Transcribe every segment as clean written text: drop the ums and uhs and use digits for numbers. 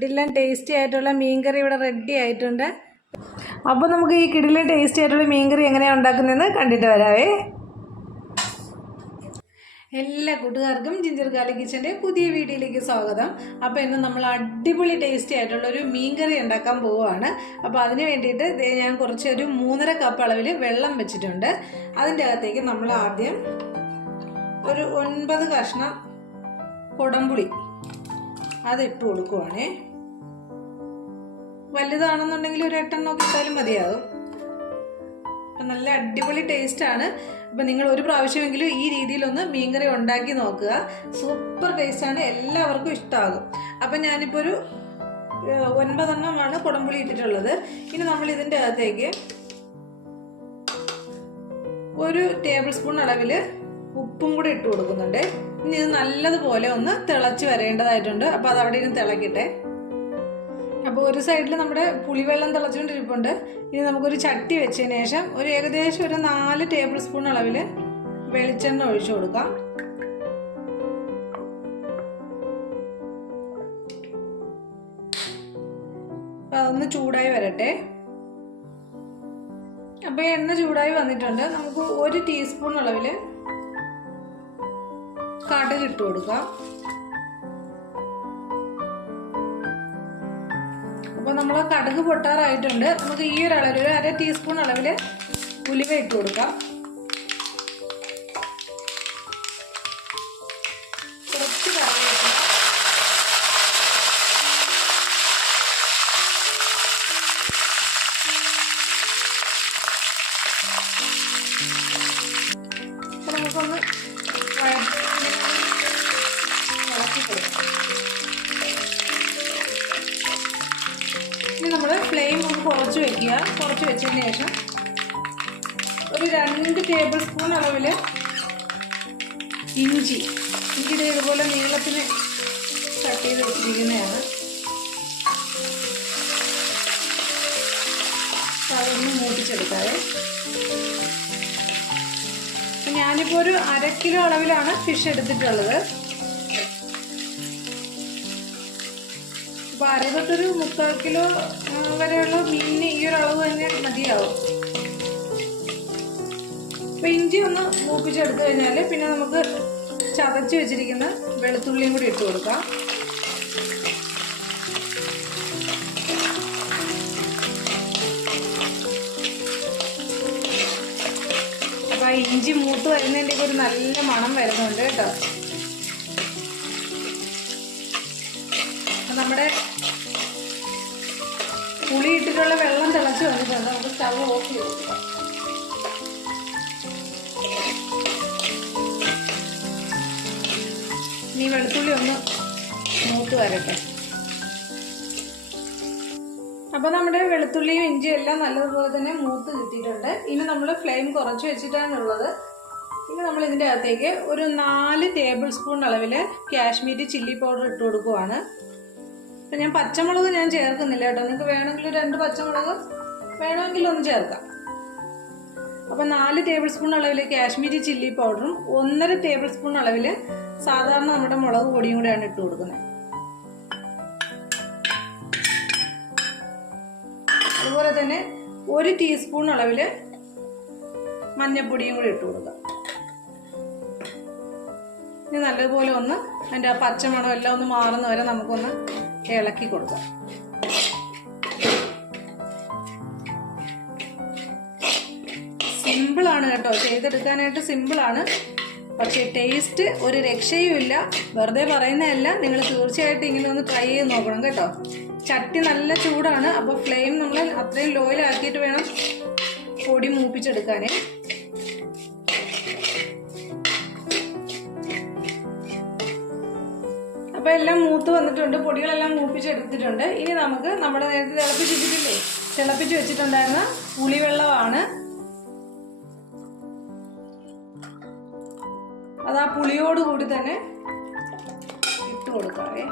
കിടിലൻ ടേസ്റ്റി ആയിട്ടുള്ള മീൻകറി ഇവിടെ റെഡി ആയിട്ടുണ്ട്. അപ്പോൾ നമുക്ക് ഈ കിടിലൻ ടേസ്റ്റി ആയിട്ടുള്ള മീൻകറി എങ്ങനെയാണ് ഉണ്ടാക്കുന്നതെന്ന് കണ്ടിട്ട് വരാവേ. എല്ലാ കൂട്ടുകാർക്കും ജിഞ്ചർ ഗാർലിക് കിച്ചൻ്റെ പുതിയ വീഡിയോയിലേക്ക് സ്വാഗതം. അപ്പോൾ ഇന്ന് നമ്മൾ അടിപൊളി ടേസ്റ്റി ആയിട്ടുള്ളൊരു മീൻകറി ഉണ്ടാക്കാൻ പോവുകയാണ്. അപ്പോൾ അതിന് വേണ്ടിയിട്ട് ഞാൻ ഒരു 3.5 കപ്പ് അളവിൽ വെള്ളം വെച്ചിട്ടുണ്ട്. അതിൻ്റെ അകത്തേക്ക് നമ്മൾ ആദ്യം ഒരു 9 കഷ്ണം കൊടംപുളി അതിട്ട് കൊടുക്കുവാണേ. വലുതാണെന്നുണ്ടെങ്കിൽ ഒരു 8 എണ്ണമൊക്കെ ഇട്ടാലും മതിയാകും. അപ്പം നല്ല അടിപൊളി ടേസ്റ്റാണ്. അപ്പം നിങ്ങൾ ഒരു പ്രാവശ്യമെങ്കിലും ഈ രീതിയിലൊന്ന് മീൻകറി ഉണ്ടാക്കി നോക്കുക. സൂപ്പർ ടേസ്റ്റാണ്, എല്ലാവർക്കും ഇഷ്ടമാകും. അപ്പം ഞാനിപ്പോൾ ഒരു 9 എണ്ണമാണ് കുടംപുളി ഇട്ടിട്ടുള്ളത്. ഇനി നമ്മൾ ഇതിൻ്റെ അകത്തേക്ക് 1 ടേബിൾ സ്പൂൺ അളവിൽ ഉപ്പും കൂടി ഇട്ട് കൊടുക്കുന്നുണ്ട്. ഇനി ഇത് നല്ലതുപോലെ ഒന്ന് തിളച്ച് വരേണ്ടതായിട്ടുണ്ട്. അപ്പോൾ അതവിടെ ഇരുന്ന് തിളക്കട്ടെ. അപ്പോൾ ഒരു സൈഡിൽ നമ്മുടെ പുളിവെള്ളം തിളച്ചുകൊണ്ടിരിപ്പുണ്ട്. ഇനി നമുക്കൊരു ചട്ടി വെച്ചതിന് ശേഷം ഏകദേശം ഒരു 4 ടേബിൾ സ്പൂൺ അളവിൽ വെളിച്ചെണ്ണ ഒഴിച്ചു കൊടുക്കാം. അപ്പം അതൊന്ന് ചൂടായി വരട്ടെ. അപ്പോൾ എണ്ണ ചൂടായി വന്നിട്ടുണ്ട്. നമുക്ക് 1 ടീസ്പൂൺ അളവിൽ കടുക് ഇട്ട് കൊടുക്കാം. അപ്പോൾ നമ്മൾ കടുക് പൊട്ടാറായിട്ടുണ്ട്. നമുക്ക് ഈ ഒരു അളവിൽ 1/2 ടീസ്പൂൺ അളവിൽ ഉലുവ ഇട്ട് കൊടുക്കാം. കുറച്ച് കറിവേപ്പില, അപ്പോൾ നമുക്കൊന്ന് ഇളക്കി കൊടുക്കാം. ഇനി നമ്മൾ ഫ്ലെയിം ഒന്ന് കുറച്ച് വയ്ക്കുക. കുറച്ച് വെച്ചതിന് ശേഷം ഒരു 2 ടേബിൾ സ്പൂൺ അളവിൽ ഇഞ്ചിയുടെ ഇതുപോലെ നീളത്തിന് കട്ട് ചെയ്ത് വെച്ചിരിക്കുന്നതാണ്. അതൊന്ന് മൂപ്പിച്ചെടുക്കാതെ. ഞാനിപ്പോൾ ഒരു 1/2 കിലോ അളവിലാണ് ഫിഷ് എടുത്തിട്ടുള്ളത്. അപ്പോൾ 1/2 തൊട്ടൊരു 3/4 കിലോ വരെയുള്ള മീനിന് ഈ ഒരു അളവ് തന്നെ മതിയാവും. അപ്പോൾ ഇഞ്ചി ഒന്ന് മൂപ്പിച്ചെടുത്തു കഴിഞ്ഞാൽ പിന്നെ നമുക്ക് ചതച്ച് വെച്ചിരിക്കുന്ന വെളുത്തുള്ളിയും കൂടി ഇട്ട് കൊടുക്കാം. അപ്പോൾ ആ ഇഞ്ചി മൂത്ത് വരുന്നതിൻ്റെ ഒരു നല്ല മണം വരുന്നുണ്ട് കേട്ടോ. നമ്മുടെ പുളി ഇട്ടിട്ടുള്ള വെള്ളം തിളച്ച് വന്നിട്ടുണ്ട്. നമുക്ക് സ്റ്റവ് ഓഫ് ചെയ്ത് കൊടുക്കാം. ഇനി വെളുത്തുള്ളി ഒന്ന് മൂത്ത് വരട്ടെ. അപ്പോൾ നമ്മുടെ വെളുത്തുള്ളിയും ഇഞ്ചിയും എല്ലാം നല്ലതുപോലെ തന്നെ മൂത്ത് കിട്ടിയിട്ടുണ്ട്. ഇനി നമ്മൾ ഫ്ലെയിം കുറച്ച് വെച്ചിട്ടാണുള്ളത്. ഇനി നമ്മൾ ഇതിൻ്റെ അകത്തേക്ക് ഒരു 4 ടേബിൾ സ്പൂൺ അളവിൽ കാശ്മീരി ചില്ലി പൗഡർ ഇട്ട് കൊടുക്കുവാണ്. അപ്പം ഞാൻ പച്ചമുളക് ചേർക്കുന്നില്ല കേട്ടോ. നിങ്ങൾക്ക് വേണമെങ്കിൽ 2 പച്ചമുളക് വേണമെങ്കിൽ ഒന്ന് ചേർക്കാം. അപ്പം 4 ടേബിൾ സ്പൂൺ അളവിൽ കാശ്മീരി ചില്ലി പൗഡറും 1.5 ടേബിൾ സ്പൂൺ അളവിൽ സാധാരണ നമ്മുടെ മുളക് പൊടിയും കൂടെയാണ് ഇട്ട് കൊടുക്കുന്നത്. അതുപോലെ തന്നെ 1 ടീസ്പൂൺ അളവിൽ മഞ്ഞൾപ്പൊടിയും കൂടി ഇട്ട് കൊടുക്കാം. ഇനി നല്ലതുപോലെ ഒന്ന് അതിൻ്റെ ആ പച്ചമണം എല്ലാം ഒന്ന് മാറുന്ന വരെ നമുക്കൊന്ന് ഇളക്കി കൊടുക്കാം. സിമ്പിളാണ് കേട്ടോ, ചെയ്തെടുക്കാനായിട്ട് സിമ്പിളാണ്. പക്ഷേ ടേസ്റ്റ് ഒരു രക്ഷയുമില്ല. വെറുതെ പറയുന്നതല്ല, നിങ്ങൾ തീർച്ചയായിട്ടും ഇങ്ങനെ ഒന്ന് ട്രൈ ചെയ്ത് നോക്കണം കേട്ടോ. ചട്ടി നല്ല ചൂടാണ്. അപ്പോൾ ഫ്ലെയിം നമ്മൾ അത്രയും ലോയിലാക്കിയിട്ട് വേണം പൊടി മൂപ്പിച്ചെടുക്കാൻ. അപ്പോൾ എല്ലാം മൂത്ത് വന്നിട്ടുണ്ട്, പൊടികളെല്ലാം മൂപ്പിച്ചെടുത്തിട്ടുണ്ട്. ഇനി നമുക്ക് നമ്മുടെ നേരത്തെ തിളപ്പിച്ച് വെച്ചിട്ടുണ്ടായിരുന്ന പുളിവെള്ളമാണ്. അത് ആ പുളിയോട് കൂടി തന്നെ ഇട്ട് കൊടുക്കാവേ.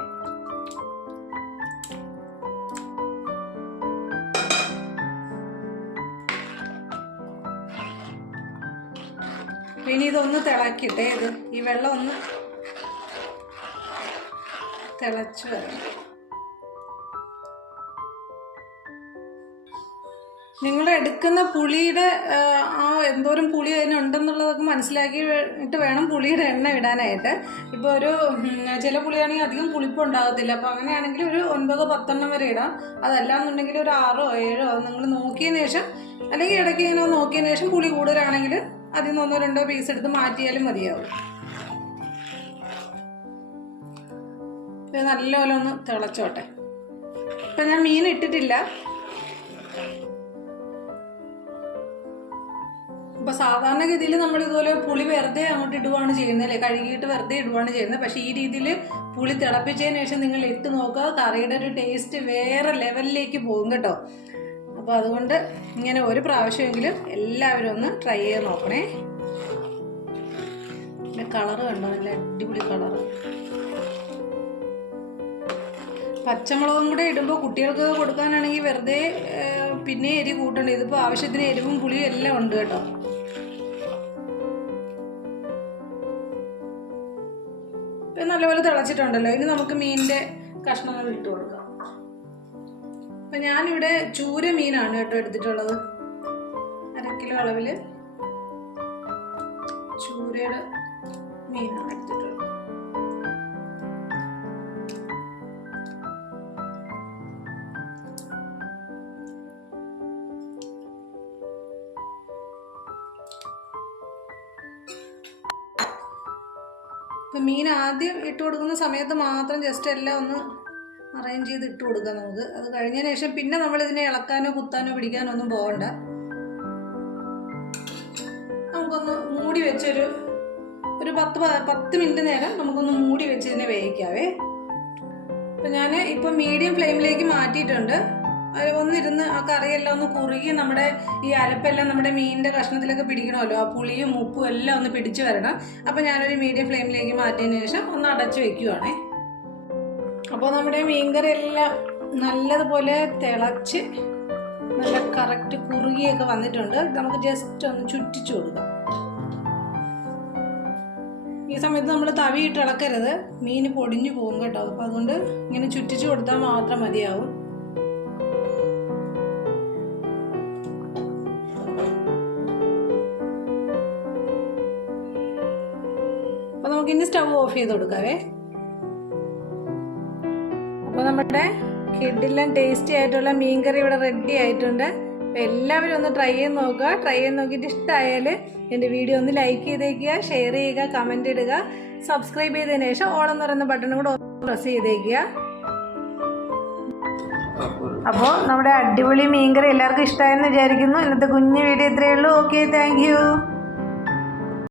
ഇനി ഇതൊന്ന് തിളക്കിട്ടെ. ഈ വെള്ളം ഒന്ന് തിളച്ച് വരണം. നിങ്ങൾ എടുക്കുന്ന പുളിയുടെ ആ എന്തോരം പുളി അതിനുണ്ടെന്നുള്ളതൊക്കെ മനസ്സിലാക്കിയിട്ട് വേണം പുളിയുടെ എണ്ണ ഇടാനായിട്ട്. ഇപ്പോൾ ഒരു ചില പുളിയാണെങ്കിൽ അധികം പുളിപ്പ് ഉണ്ടാകത്തില്ല. അപ്പോൾ അങ്ങനെയാണെങ്കിൽ ഒരു 9-10 വരെ ഇടാം. അതല്ലാന്നുണ്ടെങ്കിൽ ഒരു 6-7 നിങ്ങൾ നോക്കിയതിന് ശേഷം, അല്ലെങ്കിൽ ഇടയ്ക്ക് ഇങ്ങനെ നോക്കിയതിന് ശേഷം പുളി കൂടുതലാണെങ്കിൽ അതിൽ നിന്ന് 1-2 പീസ് എടുത്ത് മാറ്റിയാലും മതിയാവും. ഇത് നല്ലപോലെ ഒന്ന് തിളച്ചോട്ടെ. ഇപ്പം ഞാൻ മീൻ ഇട്ടിട്ടില്ല. അപ്പോൾ സാധാരണഗതിയിൽ നമ്മൾ ഇതുപോലെ പുളി വെറുതെ അങ്ങോട്ട് ഇടുകയാണ് ചെയ്യുന്നത് അല്ലേ, കഴുകിയിട്ട് വെറുതെ ഇടുകയാണ് ചെയ്യുന്നത്. പക്ഷേ ഈ രീതിയിൽ പുളി തിളപ്പിച്ചതിന് ശേഷം നിങ്ങൾ ഇട്ട് നോക്കുക, കറിയുടെ ഒരു ടേസ്റ്റ് വേറെ ലെവലിലേക്ക് പോകും കേട്ടോ. അപ്പോൾ അതുകൊണ്ട് ഇങ്ങനെ ഒരു പ്രാവശ്യമെങ്കിലും എല്ലാവരും ഒന്ന് ട്രൈ ചെയ്ത് നോക്കണേ. പിന്നെ കളറ് കണ്ടോ, നല്ല അടിപൊളി കളറ്. പച്ചമുളകും കൂടെ ഇടുമ്പോൾ കുട്ടികൾക്ക് കൊടുക്കാനാണെങ്കിൽ വെറുതെ പിന്നെ എരി കൂട്ടണ്ട. ഇതിപ്പോൾ ആവശ്യത്തിന് എരിവും പുളിയും എല്ലാം ഉണ്ട് കേട്ടോ. ഇപ്പം നല്ലപോലെ തിളച്ചിട്ടുണ്ടല്ലോ. ഇനി നമുക്ക് മീനിൻ്റെ കഷ്ണങ്ങൾ ഇട്ട് കൊടുക്കാം. അപ്പം ഞാനിവിടെ ചൂര മീനാണ് കേട്ടോ എടുത്തിട്ടുള്ളത്. 1/2 കിലോ അളവിൽ ചൂരയുടെ മീനാണ് എടുത്തിട്ടുള്ളത്. ഇപ്പം മീൻ ആദ്യം ഇട്ട് കൊടുക്കുന്ന സമയത്ത് മാത്രം ജസ്റ്റ് എല്ലാം ഒന്ന് അറേഞ്ച് ചെയ്ത് ഇട്ട് കൊടുക്കാം നമുക്ക്. അത് കഴിഞ്ഞതിന് ശേഷം പിന്നെ നമ്മളിതിനെ ഇളക്കാനോ കുത്താനോ പിടിക്കാനോ ഒന്നും പോകണ്ട. നമുക്കൊന്ന് മൂടി വെച്ചൊരു 10 മിനിറ്റ് നേരം നമുക്കൊന്ന് മൂടി വെച്ച് ഇതിനെ വേവിക്കാവേ. അപ്പം ഞാൻ ഇപ്പം മീഡിയം ഫ്ലെയിമിലേക്ക് മാറ്റിയിട്ടുണ്ട്. അത് ഒന്നിരുന്ന് ആ കറിയെല്ലാം ഒന്ന് കുറുകി നമ്മുടെ ഈ അരപ്പെല്ലാം നമ്മുടെ മീനിൻ്റെ കഷ്ണത്തിലൊക്കെ പിടിക്കണമല്ലോ. ആ പുളിയും ഉപ്പും എല്ലാം ഒന്ന് പിടിച്ച് വരണം. അപ്പോൾ ഞാനൊരു മീഡിയം ഫ്ലെയിമിലേക്ക് മാറ്റിയതിന് ശേഷം ഒന്ന് അടച്ച് വയ്ക്കുവാണേ. അപ്പോൾ നമ്മുടെ മീൻകറി എല്ലാം നല്ലതുപോലെ തിളച്ച് നല്ല കറക്റ്റ് കുറുകിയൊക്കെ വന്നിട്ടുണ്ട്. നമുക്ക് ജസ്റ്റ് ഒന്ന് ചുറ്റിച്ചു കൊടുക്കാം. ഈ സമയത്ത് നമ്മൾ തവിയിട്ട് ഇളക്കരുത്, മീൻ പൊടിഞ്ഞു പോകും കേട്ടോ. അപ്പോൾ അതുകൊണ്ട് ഇങ്ങനെ ചുറ്റിച്ചു കൊടുത്താൽ മാത്രം മതിയാവും. അപ്പോൾ നമുക്കിനി സ്റ്റവ് ഓഫ് ചെയ്ത് കൊടുക്കാവേ. അപ്പോൾ നമ്മുടെ കിഡിലും ടേസ്റ്റി ആയിട്ടുള്ള മീൻകറി ഇവിടെ റെഡി ആയിട്ടുണ്ട്. അപ്പോൾ എല്ലാവരും ഒന്ന് ട്രൈ ചെയ്ത് നോക്കുക. ട്രൈ ചെയ്ത് നോക്കിയിട്ട് ഇഷ്ടമായാൽ എൻ്റെ വീഡിയോ ഒന്ന് ലൈക്ക് ചെയ്തേക്കുക, ഷെയർ ചെയ്യുക, കമൻറ്റ് ഇടുക. സബ്സ്ക്രൈബ് ചെയ്തതിന് ശേഷം ഓൾ എന്ന് പറയുന്ന ബട്ടണും കൂടെ പ്രസ് ചെയ്തേക്കുക. അപ്പോൾ നമ്മുടെ അടിപൊളി മീൻകറി എല്ലാവർക്കും ഇഷ്ടമായെന്ന് വിചാരിക്കുന്നു. ഇന്നത്തെ കുഞ്ഞു വീഡിയോ ഇത്രയേ ഉള്ളൂ. Okay, thank you.